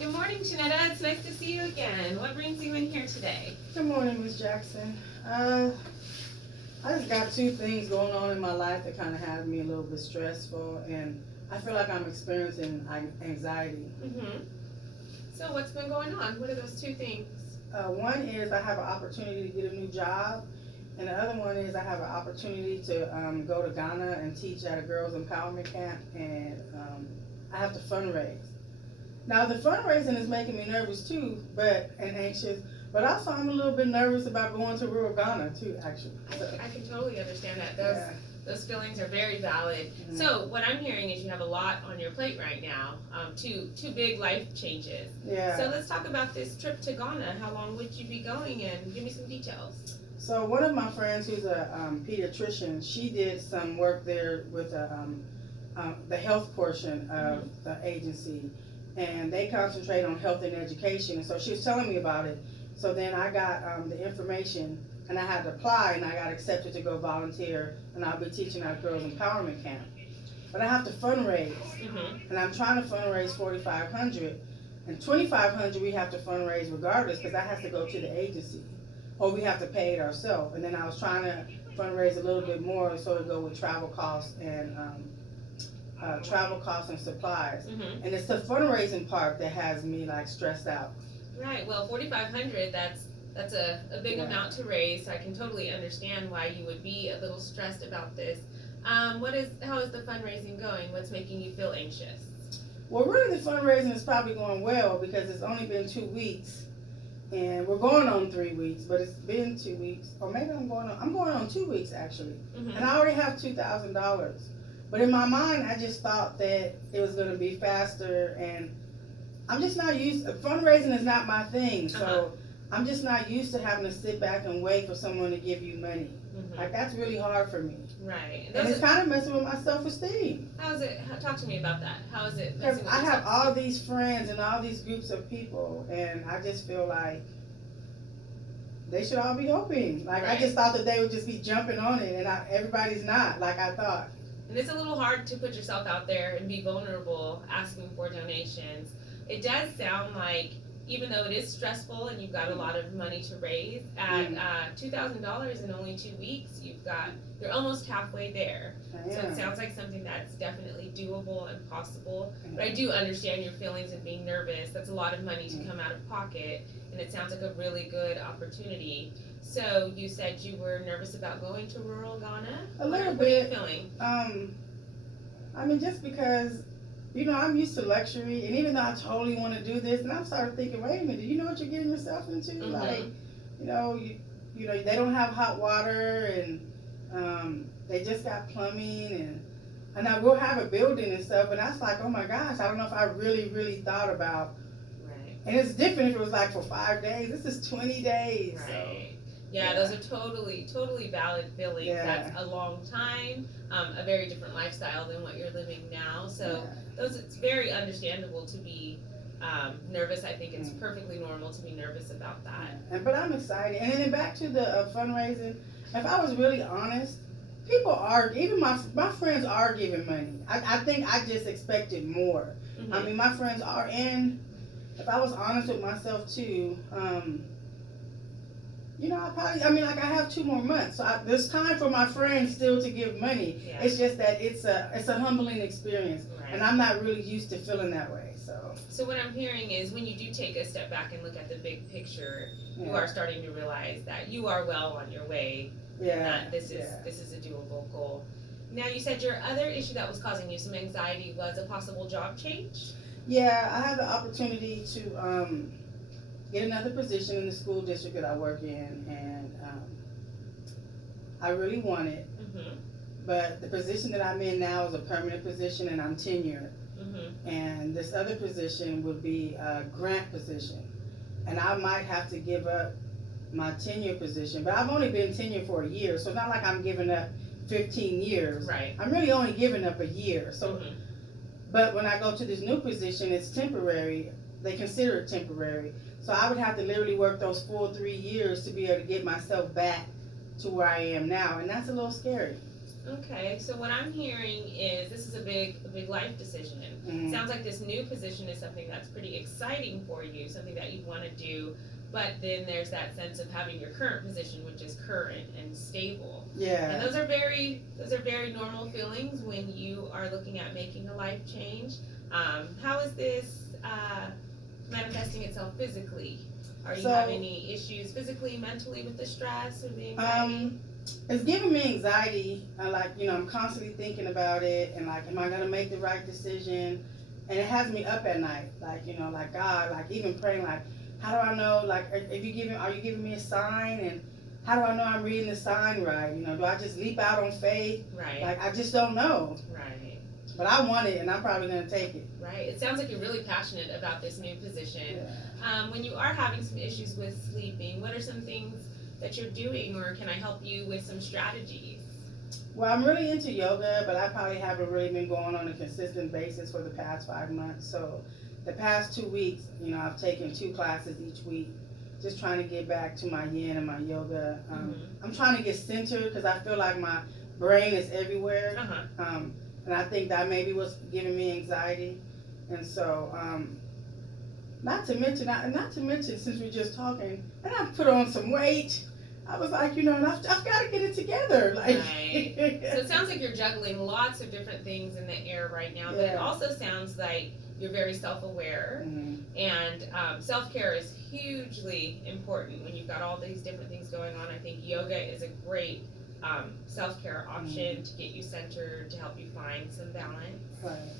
Good morning, Janetta. It's nice to see you again. What brings you in here today? Good morning, Miss Jackson. I just got two things going on in my life that kind of have me a little bit stressful, and I feel like I'm experiencing anxiety. So what's been going on? What are those two things? One is I have an opportunity to get a new job, and the other one is I have an opportunity to go to Ghana and teach at a girls empowerment camp, and I have to fundraise. Now the fundraising is making me nervous too, and anxious. But also I'm a little bit nervous about going to rural Ghana too, actually. So, I can totally understand that. yeah. Those feelings are very valid. Mhm. So what I'm hearing is you have a lot on your plate right now. Two big life changes. Yeah. So let's talk about this trip to Ghana. How long would you be going, and give me some details. So one of my friends who's a pediatrician, she did some work there with the health portion of the agency, and they concentrate on health and education. And so she was telling me about it. So then I got the information, and I had to apply, and I got accepted to go volunteer, and I'll be teaching at a girls empowerment camp. But I have to fundraise, and I'm trying to fundraise 4,500, and 2,500 we have to fundraise regardless because that has to go to the agency, or we have to pay it ourselves. And then I was trying to fundraise a little bit more, so it go with travel costs and supplies. And it's the fundraising part that has me like stressed out. Right. Well, 4,500. That's a big amount to raise. So I can totally understand why you would be a little stressed about this. How is the fundraising going? What's making you feel anxious? Well, really the fundraising is probably going well because it's only been 2 weeks, and we're going on 3 weeks, but it's been 2 weeks, or maybe I'm going on 2 weeks actually, and I already have $2,000. But in my mind, I just thought that it was going to be faster, and I'm just not used. Fundraising is not my thing, so I'm just not used to having to sit back and wait for someone to give you money. Like that's really hard for me. Right. And it's kind of messing with my self-esteem. How is it? Talk to me about that. How is it? Because I have all these friends and all these groups of people, and I just feel like they should all be helping. Like I just thought that they would just be jumping on it, and everybody's not like I thought. And it's a little hard to put yourself out there and be vulnerable asking for donations. It does sound like, even though it is stressful and you've got a lot of money to raise, at $2,000 in only 2 weeks, you're almost halfway there. So it sounds like something that's definitely doable and possible. But I do understand your feelings and being nervous. That's a lot of money to come out of pocket, and it sounds like a really good opportunity. So you said you were nervous about going to rural Ghana? A little bit. What are you feeling? I mean, just because, I'm used to luxury, and even though I totally want to do this, and I started thinking, wait a minute, do you know what you're getting yourself into? Like, they don't have hot water, and they just got plumbing, and I will have a building and stuff, and I was like, oh my gosh, I don't know if I really thought about. Right. And it's different if it was like for 5 days. This is 20 days. Right. So. Yeah, those are totally valid feelings. Yeah. That's a long time, a very different lifestyle than what you're living now. So it's very understandable to be nervous. I think it's perfectly normal to be nervous about that. But I'm excited. And then back to the fundraising, if I was really honest, people are, even my friends are giving money. I think I just expected more. I mean, my friends are, and if I was honest with myself too, I have 2 more months, so there's time for my friends still to give money. Yeah. It's just that it's a humbling experience, and I'm not really used to feeling that way. So what I'm hearing is when you do take a step back and look at the big picture, you are starting to realize that you are well on your way. Yeah. And this is a doable goal. Now you said your other issue that was causing you some anxiety was a possible job change. Yeah, I had the opportunity to get another position in the school district that I work in, and I really want it. But the position that I'm in now is a permanent position, and I'm tenured. And this other position would be a grant position, and I might have to give up my tenure position. But I've only been tenured for a year, so it's not like I'm giving up 15 years. Right. I'm really only giving up a year. So, but when I go to this new position, it's temporary. They consider it temporary. So I would have to literally work those full 3 years to be able to get myself back to where I am now, and that's a little scary. Okay, so what I'm hearing is this is a big life decision. Sounds sounds like this new position is something that's pretty exciting for you, something that you want to do, but then there's that sense of having your current position, which is current and stable. Yeah. And those are very normal feelings when you are looking at making a life change. How is this manifesting itself physically? Are you having any issues physically, mentally with the stress or the anxiety? It's giving me anxiety. I'm constantly thinking about it, and like, am I gonna make the right decision? And it has me up at night, like God, like even praying, like, how do I know? Like, are you giving me a sign? And how do I know I'm reading the sign right? Do I just leap out on faith? Right. Like, I just don't know. Right. But I want it, and I'm probably gonna take it. Right. It sounds like you're really passionate about this new position. Yeah. When you are having some issues with sleeping, what are some things that you're doing, or can I help you with some strategies? Well, I'm really into yoga, but I probably haven't really been going on a consistent basis for the past 5 months. So the past 2 weeks, I've taken 2 classes each week, just trying to get back to my yin and my yoga. I'm trying to get centered because I feel like my brain is everywhere. And I think that maybe was giving me anxiety. And so, not to mention, since we're just talking, and I put on some weight. I was like, and I've got to get it together. Like, right. So it sounds like you're juggling lots of different things in the air right now, but it also sounds like you're very self-aware, and self-care is hugely important when you've got all these different things going on. I think yoga is a great self-care option to get you centered, to help you find some balance. Right.